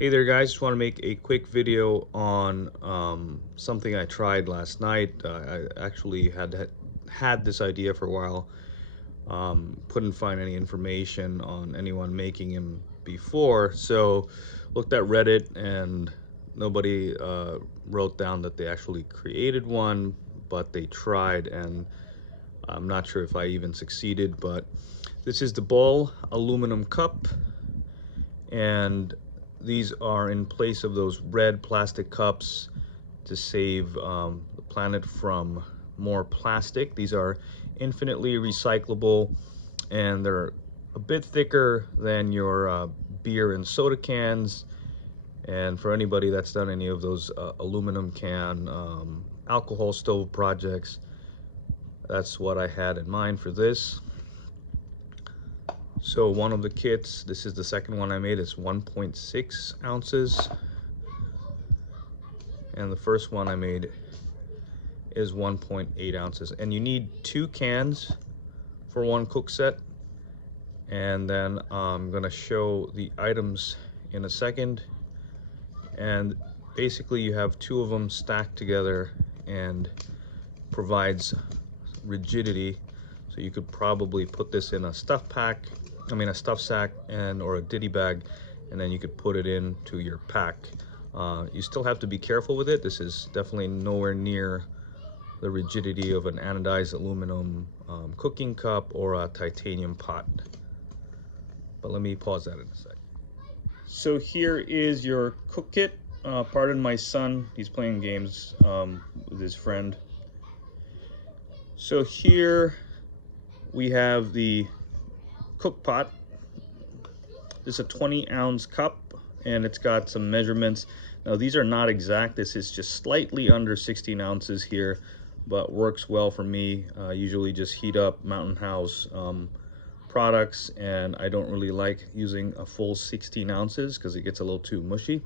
Hey there guys, just want to make a quick video on something I tried last night. I actually had this idea for a while. Couldn't find any information on anyone making him before, so looked at Reddit and nobody wrote down that they actually created one, but they tried, and I'm not sure if I even succeeded. But this is the Ball aluminum cup, and these are in place of those red plastic cups to save the planet from more plastic. These are infinitely recyclable, and they're a bit thicker than your beer and soda cans. And for anybody that's done any of those aluminum can alcohol stove projects, that's what I had in mind for this. So one of the kits, this is the second one I made, is 1.6 ounces. And the first one I made is 1.8 ounces. And you need 2 cans for one cook set. And then I'm gonna show the items in a second. And basically you have 2 of them stacked together and provides rigidity. So you could probably put this in a stuff sack or a ditty bag, and then you could put it into your pack. You still have to be careful with it. This is definitely nowhere near the rigidity of an anodized aluminum cooking cup or a titanium pot. But let me pause that in a sec. So here is your cook kit. Pardon my son, he's playing games with his friend. So here we have the cook pot. This is a 20-ounce cup, and it's got some measurements. Now these are not exact. This is just slightly under 16 ounces here, but works well for me. I usually just heat up Mountain House products, and I don't really like using a full 16 ounces because it gets a little too mushy.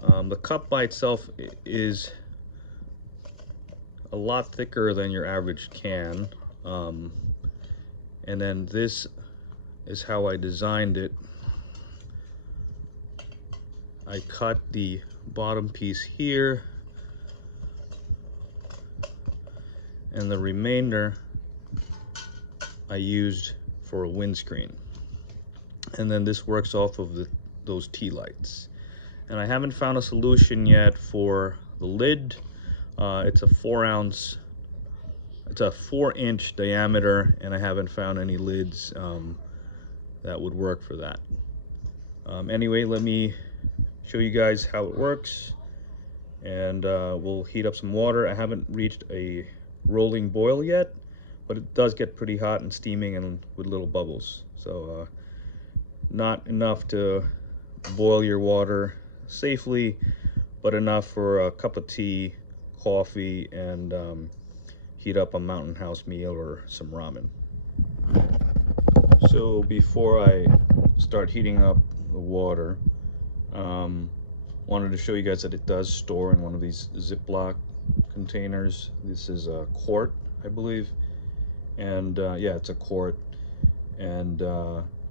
The cup by itself is a lot thicker than your average can, and then this is how I designed it. I cut the bottom piece here, and the remainder I used for a windscreen. And then this works off of those tea lights. And I haven't found a solution yet for the lid. It's a 4-inch diameter, and I haven't found any lids that would work for that. Anyway, let me show you guys how it works, and we'll heat up some water. I haven't reached a rolling boil yet, but it does get pretty hot and steaming and with little bubbles. So not enough to boil your water safely, but enough for a cup of tea, coffee, and heat up a Mountain House meal or some ramen. So before I start heating up the water, wanted to show you guys that it does store in one of these Ziploc containers. This is a quart, I believe, and yeah, it's a quart, and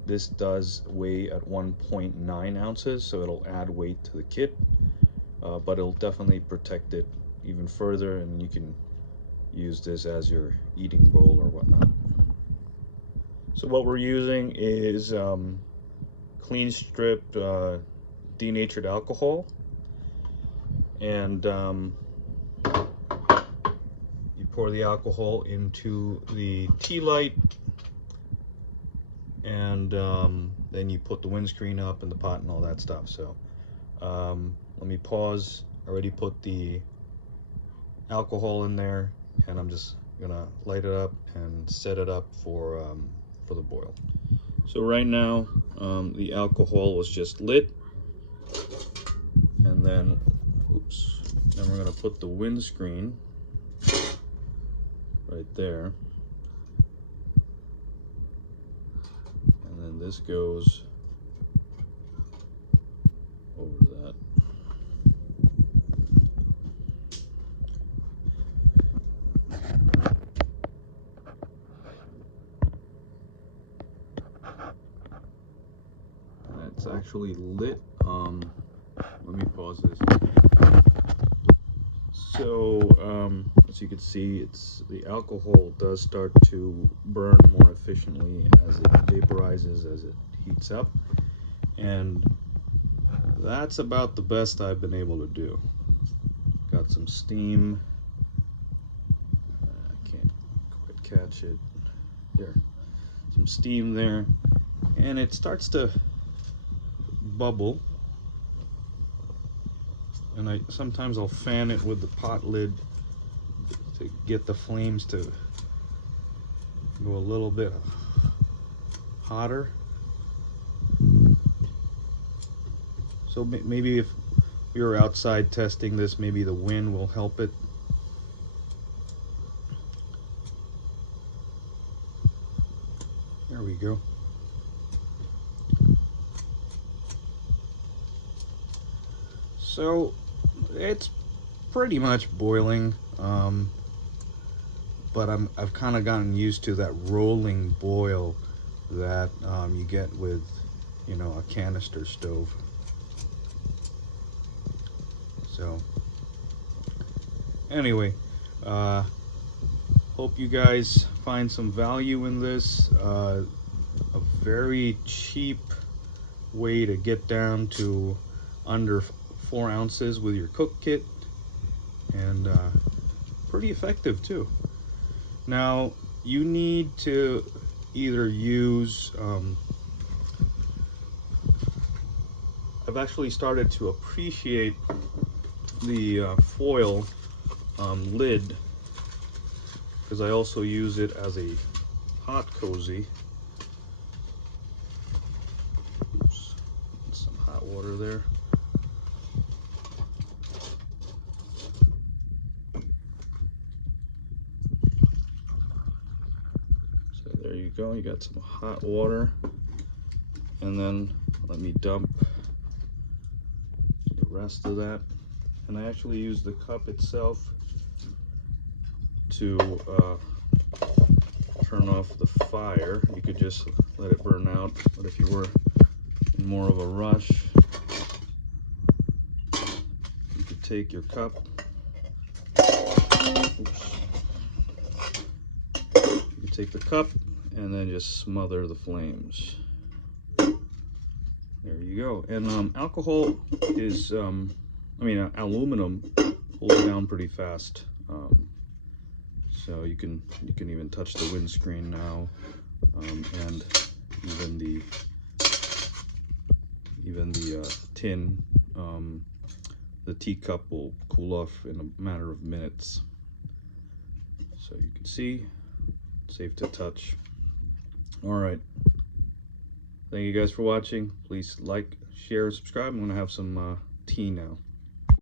this does weigh at 1.9 ounces, so it'll add weight to the kit, but it'll definitely protect it even further, and you can use this as your eating bowl or whatnot. So what we're using is clean stripped denatured alcohol, and you pour the alcohol into the tea light, and then you put the windscreen up and the pot and all that stuff. So let me pause. I already put the alcohol in there, and I'm just gonna light it up and set it up for the boil. So right now the alcohol was just lit, and then then we're gonna put the windscreen right there, and then this goes over that. And it's actually lit Let me pause this. So as you can see, the alcohol does start to burn more efficiently as it vaporizes, as it heats up, and that's about the best I've been able to do. Got some steam. I can't quite catch it. There, some steam there, and it starts to bubble. And sometimes I'll fan it with the pot lid to get the flames to go a little bit hotter. So maybe if we were outside testing this, maybe the wind will help it. There we go. So it's pretty much boiling, but I've kind of gotten used to that rolling boil that you get with, you know, a canister stove. So anyway, hope you guys find some value in this. A very cheap way to get down to under 4 ounces with your cook kit, and pretty effective too. Now you need to either use I've actually started to appreciate the foil lid, because I also use it as a hot cozy. Oops, some hot water there. So there you go, you got some hot water, and then let me dump the rest of that. And I actually use the cup itself to turn off the fire. You could just let it burn out, but if you were in more of a rush, you could take your cup. Oops. You could take the cup and then just smother the flames. There you go. And alcohol is, aluminum holds down pretty fast. So you can even touch the windscreen now, and even the tin, the teacup will cool off in a matter of minutes. So you can see, safe to touch. All right. Thank you guys for watching. Please like, share, and subscribe. I'm gonna have some tea now.